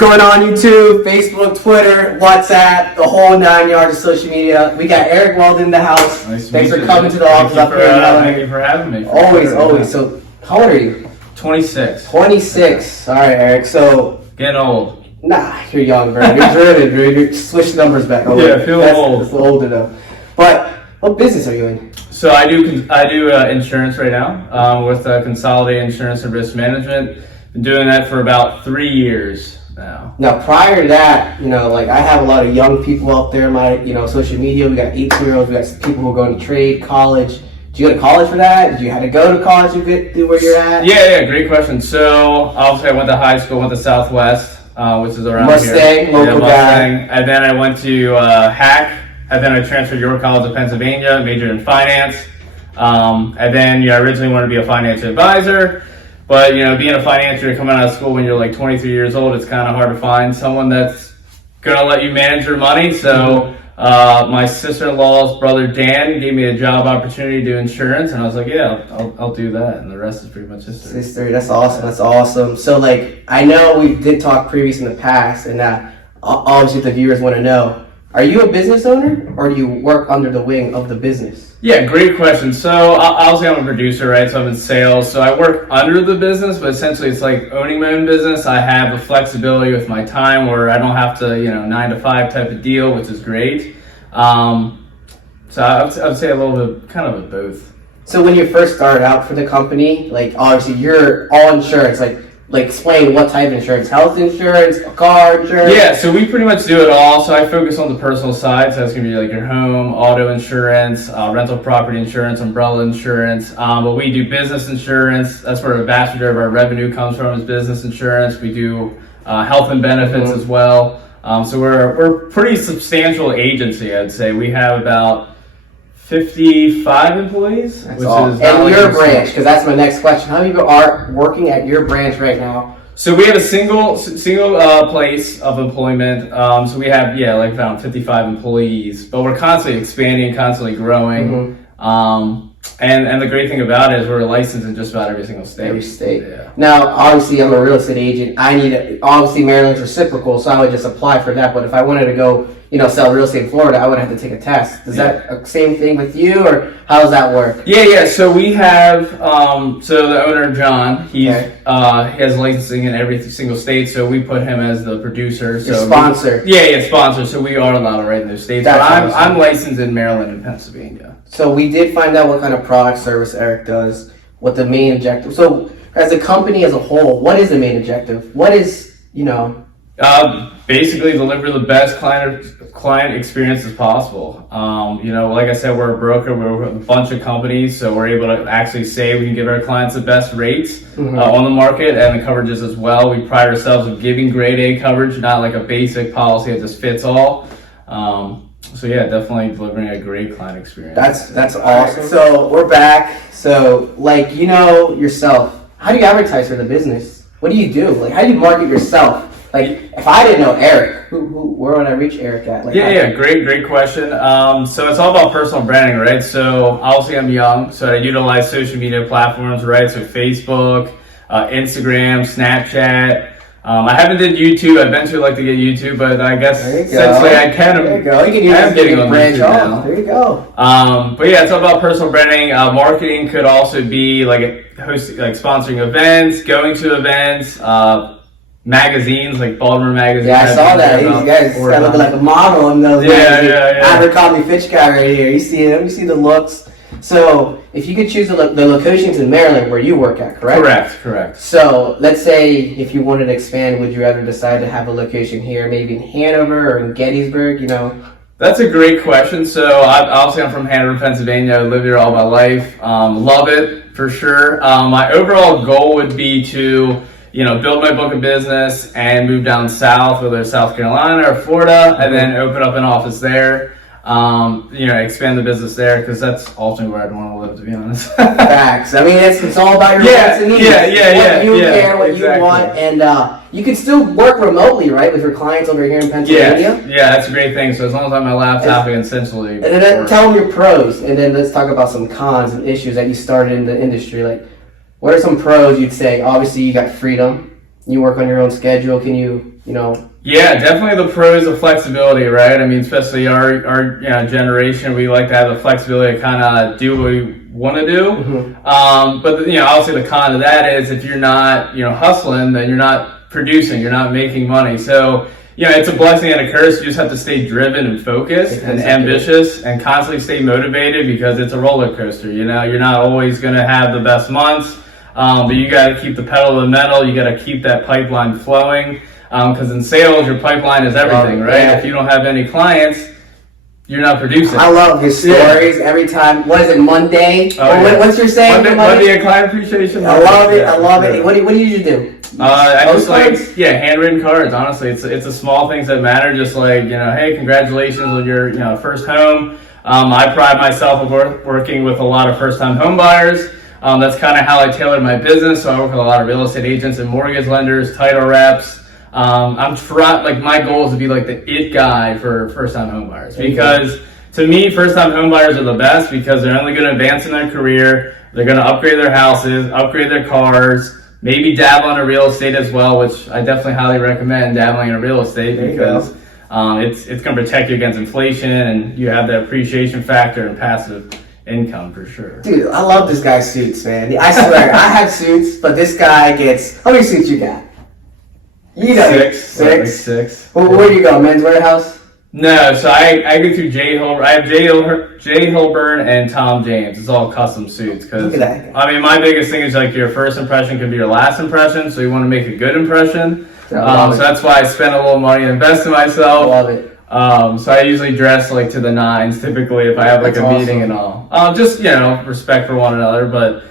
going on YouTube, Facebook, Twitter, WhatsApp, the whole 9 yards of social media? We got Eric Weldon in the house. Thanks for coming to the office up here. Thank you for having me. Always. So, how old are you? 26. 26. All right, Eric. So, getting old. Nah, you're young, bro. You're driven, dude. You switch numbers back. Yeah, feeling old. That's old enough. But what business are you in? So I do insurance right now with Consolidated Insurance and Risk Management. Been doing that for about 3 years now. Now, prior to that, like I have a lot of young people out there in my, social media. We got 18-year-olds. We got people who are going to trade, college. Did you go to college for that? Did you have to go to college to get to where you're at? Yeah, great question. So obviously I went to high school, went to Southwest, which is around Mustang, here. local guy. And then I went to Hack, and then I transferred to York College of Pennsylvania, majored in finance. And then I originally wanted to be a financial advisor. But, being a financier coming out of school when you're like 23 years old, it's kind of hard to find someone that's going to let you manage your money. So my sister-in-law's brother, Dan, gave me a job opportunity to do insurance. And I was like, yeah, I'll do that. And the rest is pretty much history. That's awesome. So, I know we did talk previous in the past, and obviously the viewers want to know, are you a business owner or do you work under the wing of the business? Yeah, great question. So obviously I'm a producer, right? So I'm in sales. So I work under the business, but essentially it's like owning my own business. I have the flexibility with my time where I don't have to, 9 to 5 type of deal, which is great. So I would say a little bit, kind of both. So when you first started out for the company, obviously you're all insurance, explain what type of insurance, health insurance, car insurance? Yeah, so we pretty much do it all. So I focus on the personal side. So that's going to be like your home, auto insurance, rental property insurance, umbrella insurance. But we do business insurance. That's where the vast majority of our revenue comes from is business insurance. We do health and benefits as well. So we're a pretty substantial agency, I'd say. We have about 55 employees. That's awesome. And your branch, because that's my next question. How many people are working at your branch right now? So we have a single place of employment. So we have, around 55 employees, but we're constantly expanding, constantly growing. And the great thing about it is we're licensed in just about every single state. Every state. Yeah. Now, obviously, I'm a real estate agent. Obviously, Maryland's reciprocal, so I would just apply for that. But if I wanted to go, sell real estate in Florida, I would have to take a test. Is that same thing with you, or how does that work? Yeah. So we have, so the owner, John, he has licensing in every single state, so we put him as the producer. Your sponsor. Sponsor. So we are allowed to write in those states. But I'm licensed in Maryland and Pennsylvania. So we did find out what kind of product service Eric does, what the main objective. So as a company as a whole, what is the main objective? What is, basically deliver the best client experience as possible. Like I said, we're a broker. We're a bunch of companies, so we're able to actually say we can give our clients the best rates on the market and the coverages as well. We pride ourselves on giving grade A coverage, not like a basic policy that just fits all. So yeah, definitely delivering a great client experience. That's awesome. So we're back. So yourself, how do you advertise for the business? What do you do? How do you market yourself? If I didn't know Eric, where would I reach Eric at? Great question. So it's all about personal branding, right? So obviously I'm young, so I utilize social media platforms, right? So Facebook, Instagram, Snapchat. I haven't did YouTube. I eventually like to get YouTube, but I guess essentially I can. There you go. You can use getting on branch YouTube now. There you go. But yeah, it's all about personal branding. Marketing could also be sponsoring events, going to events, magazines like Baltimore Magazine. Yeah, I saw that. You guys are looking like a model in those magazines. Abercrombie Fitch guy right here. You see him. You see the looks. So, if you could choose the locations in Maryland where you work at, correct? Correct. So, let's say if you wanted to expand, would you rather decide to have a location here, maybe in Hanover or in Gettysburg? That's a great question. So, I'm from Hanover, Pennsylvania. I lived here all my life. Love it for sure. My overall goal would be to build my book of business and move down south, whether it's South Carolina or Florida, and then open up an office there. Expand the business there, because that's ultimately where I'd want to live, to be honest. Facts. I mean, it's all about your wants and needs. What you care, what you want, and you can still work remotely, right, with your clients over here in Pennsylvania? Yeah, that's a great thing. So as long as I have my laptop, I can essentially And then tell them your pros, and then let's talk about some cons and issues that you started in the industry. What are some pros you'd say? Obviously, you got freedom. You work on your own schedule. Can you Yeah, definitely the pros of flexibility, right? I mean, especially our generation, we like to have the flexibility to kind of do what we want to do. But obviously the con of that is if you're not hustling, then you're not producing, you're not making money. So it's a blessing and a curse. You just have to stay driven and focused and ambitious and constantly stay motivated because it's a roller coaster. You're not always going to have the best months, but you got to keep the pedal to the metal. You got to keep that pipeline flowing. Because in sales, your pipeline is everything, right? Yeah. If you don't have any clients, you're not producing. I love his stories every time. What is it, Monday? What's your saying? Monday and client appreciation. I love it. I love it. What do you usually do? I just handwritten cards. Honestly, it's the small things that matter. Just like hey, congratulations on your first home. I pride myself of working with a lot of first-time home buyers. That's kind of how I tailor my business. So I work with a lot of real estate agents and mortgage lenders, title reps. I'm trying, my goal is to be like the it guy for first-time home buyers, because to me, first-time home buyers are the best because they're only going to advance in their career. They're going to upgrade their houses, upgrade their cars, maybe dabble in real estate as well, which I definitely highly recommend dabbling in real estate because it's going to protect you against inflation and you have that appreciation factor and passive income for sure. Dude, I love this guy's suits, man. I swear, I have suits, but this guy gets. How many suits you got? Six. Well, where do you go? Men's Warehouse? No, so I go through Jay Hilburn and Tom James. It's all custom suits. Cause, I mean, my biggest thing is your first impression could be your last impression, so you want to make a good impression. So that's why I spend a little money and invest in myself. Love it. So I usually dress to the nines typically if I have a meeting and all. Just respect for one another, but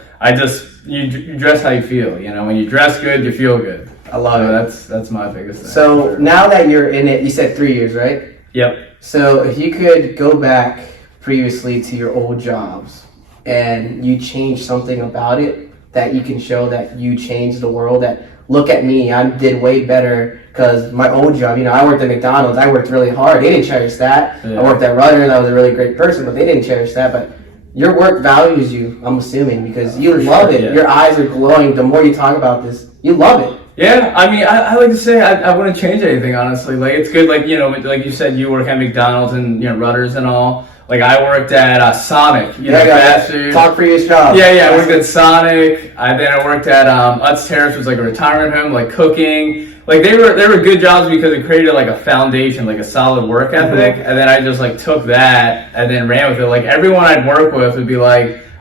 you dress how you feel. When you dress good, you feel good. I love it. That's my biggest thing. So now that you're in it, you said 3 years, right? Yep. So if you could go back previously to your old jobs and you change something about it that you can show that you changed the world, that look at me, I did way better because my old job, I worked at McDonald's, I worked really hard. They didn't cherish that. Yeah. I worked at Realtor, I was a really great person, but they didn't cherish that. But your work values you, I'm assuming, because you love it. Yeah. Your eyes are glowing. The more you talk about this, you love it. Yeah, I mean, I like to say I wouldn't change anything, honestly. It's good, like you said, you work at McDonald's and, Rudders and all. I worked at Sonic, fast food. Talk previous job. Yeah, I worked at Sonic. Then I worked at Utz Terrace, which was a retirement home, cooking. They were good jobs because it created a foundation, a solid work ethic. And then I just took that and then ran with it. Everyone I'd work with would be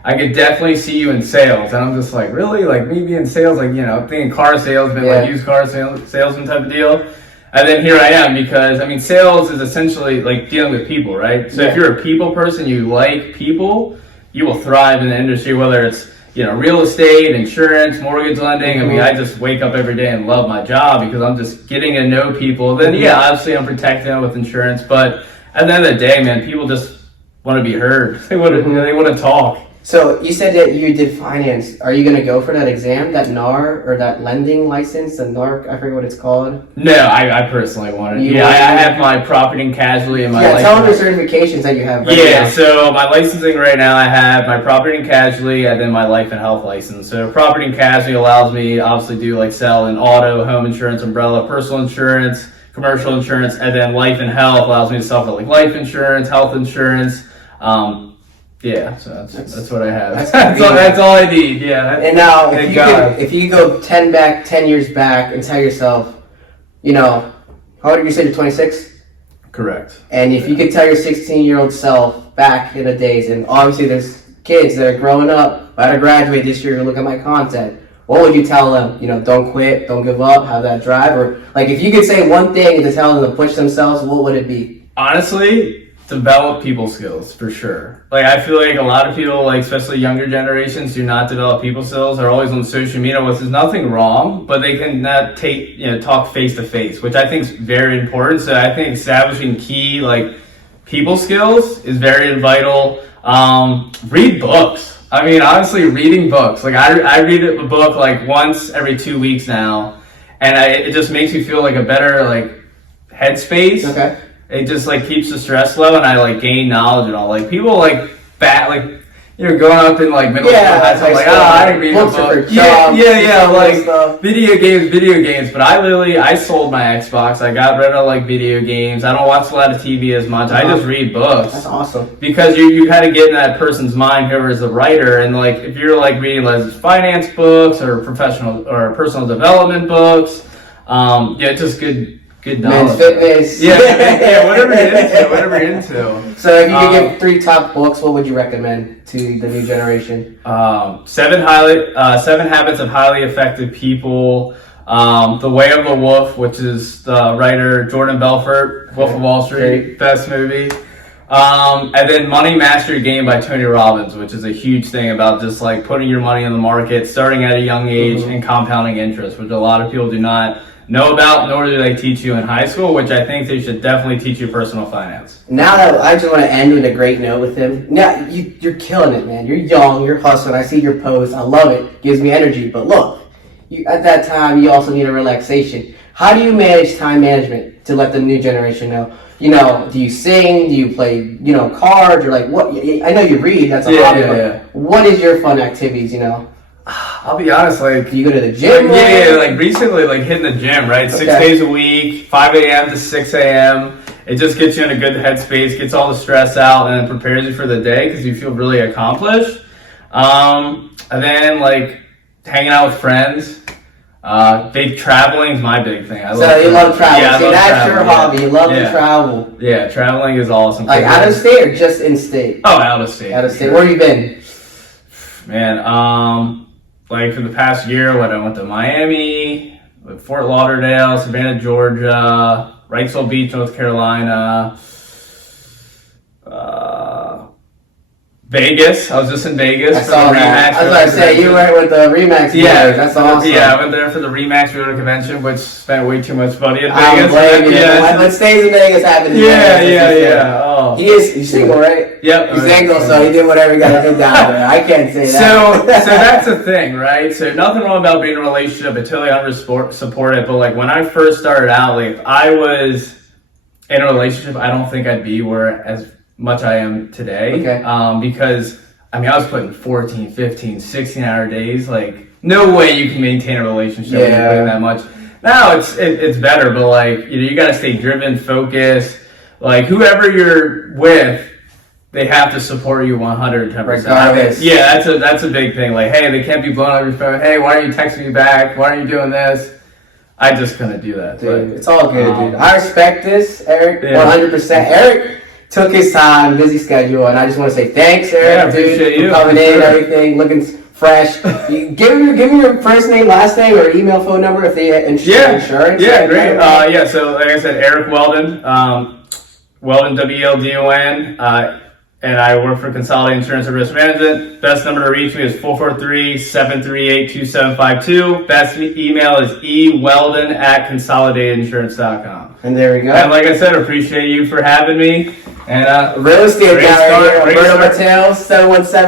I could definitely see you in sales. And I'm just really? Me being in sales? Thinking car salesman, used car salesman type of deal. And then here I am because, sales is essentially dealing with people, right? So if you're a people person, you like people, you will thrive in the industry, whether it's, real estate, insurance, mortgage lending. I just wake up every day and love my job because I'm just getting to know people. Then, obviously I'm protecting them with insurance. But at the end of the day, man, people just want to be heard. They want to talk. So you said that you did finance. Are you going to go for that exam, that NAR, or that lending license, the NAR, I forget what it's called? No, I personally want it. I have my property and casualty and my license. Tell them the certifications that you have right now. So my licensing right now, I have my property and casualty and then my life and health license. So property and casualty allows me, obviously, do sell an auto, home insurance, umbrella, personal insurance, commercial insurance, and then life and health allows me to sell for life insurance, health insurance, so that's what I have. That's all I need. Yeah. And now, if you go 10 years back and tell yourself, how old are you? Say you're 26. Correct. And if you could tell your 16-year-old self back in the days, and obviously there's kids that are growing up, about to graduate this year, look at my content. What would you tell them? Don't quit, don't give up, have that drive, or if you could say one thing to tell them to push themselves, what would it be? Honestly, develop people skills for sure. I feel a lot of people, especially younger generations, do not develop people skills. They're always on social media, which is nothing wrong, but they can not talk face to face, which I think is very important. So I think establishing key people skills is very vital. Read books. Honestly, reading books. I read a book once every 2 weeks now, and it just makes me feel a better headspace. Okay. It just keeps the stress low, and I gain knowledge and all. People going up in like middle school, high school, like, I didn't read a book. Like video games. But I sold my Xbox. I got rid of like video games. I don't watch a lot of TV as much. I just read books. That's awesome. Because you kind of get in that person's mind, whoever is the writer, and like if you're like reading like finance books or professional or personal development books, just good knowledge. Men's fitness. Whatever you're into. So if you could give 3 top books, what would you recommend to the new generation? 7 Habits of Highly Effective People. The Way of the Wolf, which is the writer Jordan Belfort, Wolf of Wall Street, best movie. And then Money Master Your Game by Tony Robbins, which is a huge thing about just like putting your money in the market, starting at a young age, and compounding interest, which a lot of people do not know about, nor do they teach you in high school, which I think they should definitely teach you personal finance. Now that I just want to end with a great note with him. Now you're killing it, man. You're young, you're hustling. I see your posts. I love it. Gives me energy. But look, at that time, you also need a relaxation. How do you manage time management to let the new generation know? Do you sing? Do you play, cards? Or like what? I know you read. That's a hobby. But what is your fun activities? I'll be honest, like, do you go to the gym? Like recently, like hitting the gym, right? 6 days a week, 5 a.m. to 6 a.m. It just gets you in a good headspace, gets all the stress out, and then prepares you for the day because you feel really accomplished. And then like hanging out with friends. Traveling is my big thing. You love travel. Yeah, that's your hobby. You love to travel. Yeah, traveling is awesome. Like out of state or just in state? Oh, out of state. Out of state. Where have you been? Man, like for the past year, I went to Miami, Fort Lauderdale, Savannah, Georgia, Wrightsville Beach, North Carolina, Vegas. I was just in Vegas I for saw the that. Remax. I was about to say, you went with the Remax. Yeah, that's awesome. Yeah, I went there for the Remax Realtor convention, which spent way too much money in I Vegas. don't blame you. What stays in Vegas happens in Vegas. Yeah. Oh. He's single, right? Yep. He's single, so he did whatever he got to do down there. I can't say that. So that's the thing, right? So nothing wrong about being in a relationship. I totally support it. But like when I first started out, like if I was in a relationship, I don't think I'd be where as much I am today. Okay. Because I was putting 14, 15, 16-hour days. Like, no way you can maintain a relationship when you're putting that much. Now it's better, but like you got to stay driven, focused. Like whoever you're with, they have to support you 110%. Regardless. Yeah, that's a big thing. Like, hey, they can't be blowing up your phone. Hey, why aren't you texting me back? Why aren't you doing this? I just couldn't do that. Dude, it's all good, dude. I respect this, Eric, 100%. Eric took his time, busy schedule, and I just want to say thanks, Eric, for coming in and everything, looking fresh. Give me your first name, last name, or email, phone number if they're interested in insurance. Yeah, great. So like I said, Eric Weldon, Weldon, Weldon, and I work for Consolidated Insurance and Risk Management. Best number to reach me is 443-738-2752. Best email is eweldon@consolidatedinsurance.com. And there we go. And like I said, appreciate you for having me. And real estate guy right here, Alberto Mateos, 717.